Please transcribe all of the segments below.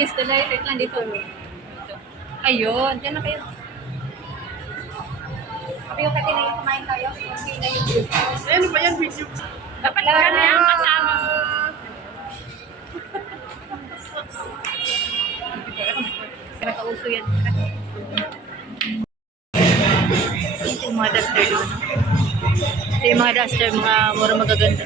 against the light. Wait lang dito. Ayun, dyan na kayo. Sabi yung kati na yung kumain tayo. Hindi na yung video. Ano ba yan, video? Dapat lang na yung kasama. Nakauso yan. Ito yung mga duster doon. Ito yung mga duster, mga mura magaganda.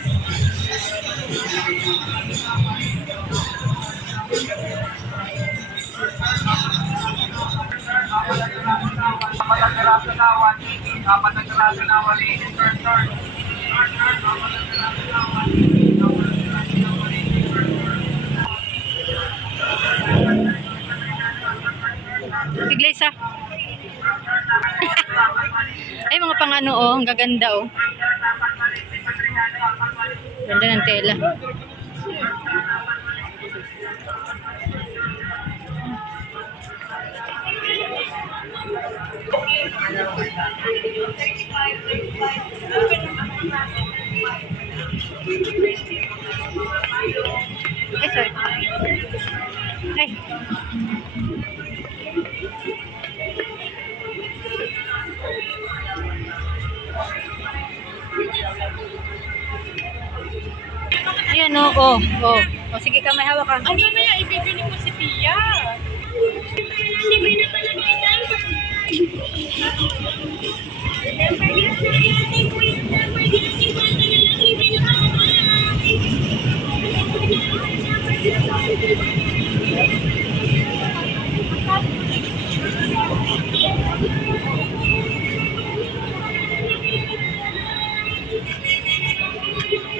Tiglays ha. Ay mga pang ano oh, ang gaganda oh. Ganda ng tela. Ay, sorry. Ay. Ayan o, oh. O sige ka, may hawak ka. Ano na yan? Ibibili mo si Pia.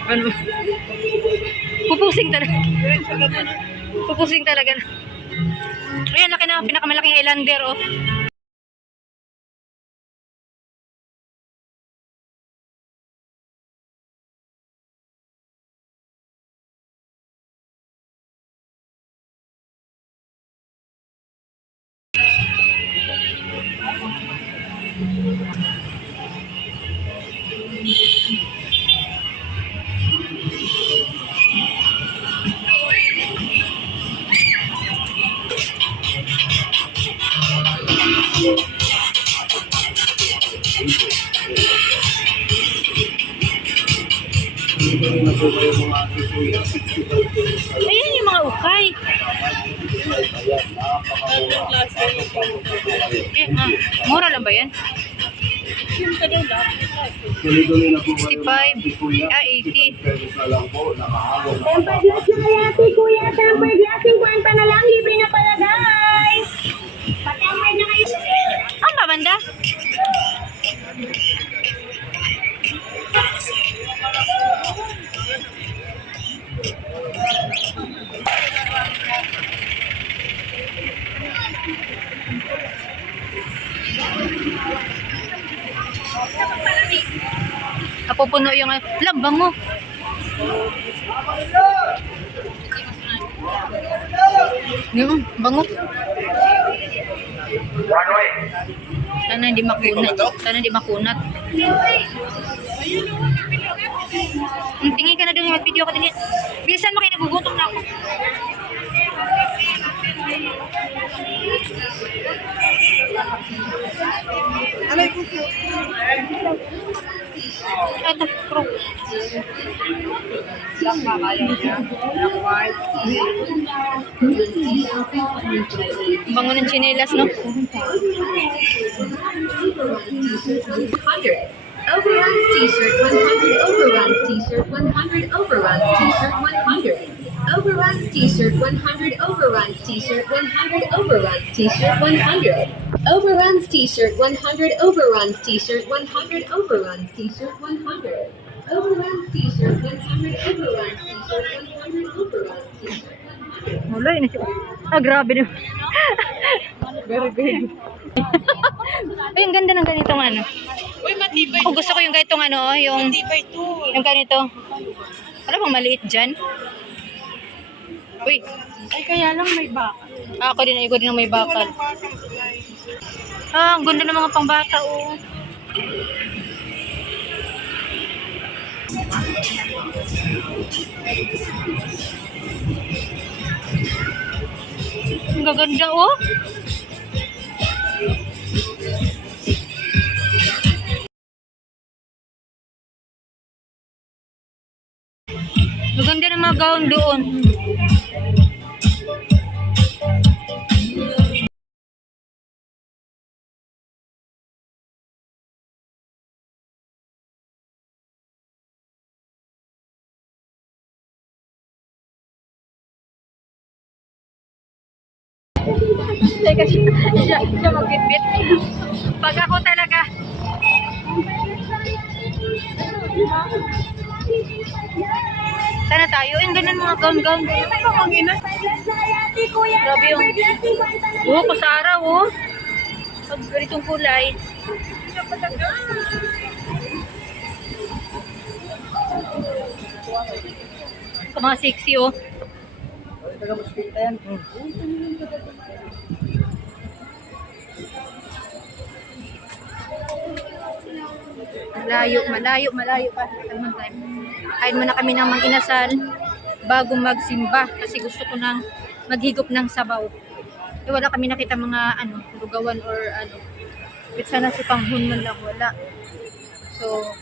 Ano? Pupusing talaga. Pupusing talaga. Ayan, laki na. Pinakamalaking islander, oh. Ayan yung mga ukay. Mura lang ba yan? 65, 80. Tempered glass na kaya si Kuya, tempered glass, 50 na lang, libre na pala guys. Pa-tempered na kayo. Ang babanda? Napupuno yung labang mo. Yung bango. Sana hindi makunat. Sana hindi makunat. Tingin ka na doon, mag-video ka din. Bilisan mo kayo, nagugutom na ako. Alay ko po. Ito, pro. Bango ng chinelas, no? 100. Overruns t-shirt 100. Overruns t-shirt 100. Overruns t-shirt 100. Overruns t-shirt 100. Overruns t-shirt 100. Overruns t-shirt 100. Overruns t-shirt 100. Overruns t-shirt 100. Overruns t-shirt 100. Overruns t-shirt 100. Overruns t-shirt 100. Overruns t-shirt 100. Wala, yun siya. Ah, grabe naman. Very good. Ay, ang ganda ng ganitong ano. Uy, matibay. Ako gusto ko yung ganitong ano, yung Matibay to. ganito. Ano bang maliit dyan? Uy, Ay, kaya lang may baka. ako din ang may bakal. Ah, ang ganda ng mga pangbata, oh. Ang gaganda, oh. Maganda ng mga gown doon. Teka, siya magbitbit. Pag ako talaga. Sana tayo. Yung ganun mga gown-gown. Grabe yung. Oh, kusara, oh. Pag ganitong kulay. Ito mga sexy, oh. Malayo pa. Kain muna kami ng mag-inasal bago magsimba kasi gusto ko nang maghigop ng sabaw. Wala kami nakita mga lugawan or Bit sana si Panghun man lang wala. So,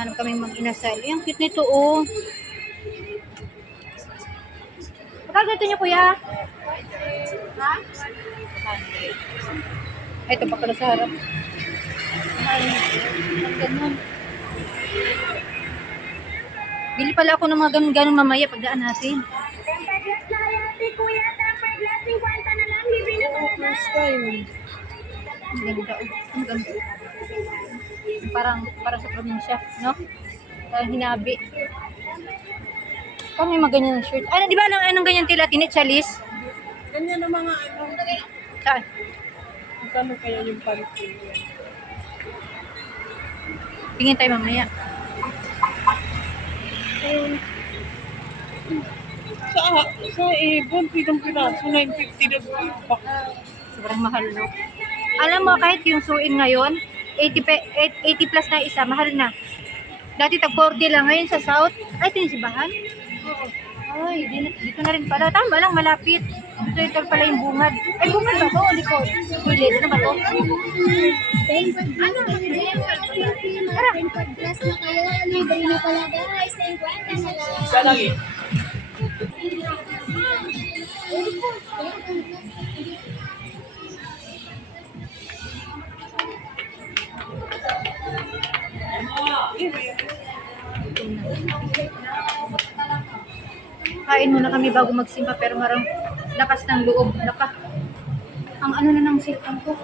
hanap kami mag-inasal. Ang cute nito, oh. Magkano ito niyo, kuya? Ha? Ay, ito pa pala sa harap. Ganun. Bili pala ako ng mga ganun-ganun mamaya pagdaan natin. First time. Ang ganda, oh. Ang ganda. Parang sa probinsya, no? Parang hinabi. Parang may mga ganyan na shirt. Di ba anong ganyan tila? Chalis? Ganyan ang mga Saan? Magkano kaya yung panty? Tingin tayo mamaya. Sa ibon, pitong piraso, 950 na pa. Sobrang mahal, no? Alam mo, kahit yung suin ngayon, 80 plus na isa, mahal na. Dati tag 40 lang. Ngayon sa South, ay, tinisibahan? Oo. Ay, dito na rin pala. Tama lang, malapit. Ito pala yung bungad. Ay, bungad ba to? O likod? Hilid, ano ba to? Tara. Plus na kayo. Libre na pala guys. 50 na lang. Isa lang eh. Kain muna kami bago magsimba pero marang lakas ng loob. Ang ano na ng cellphone ko.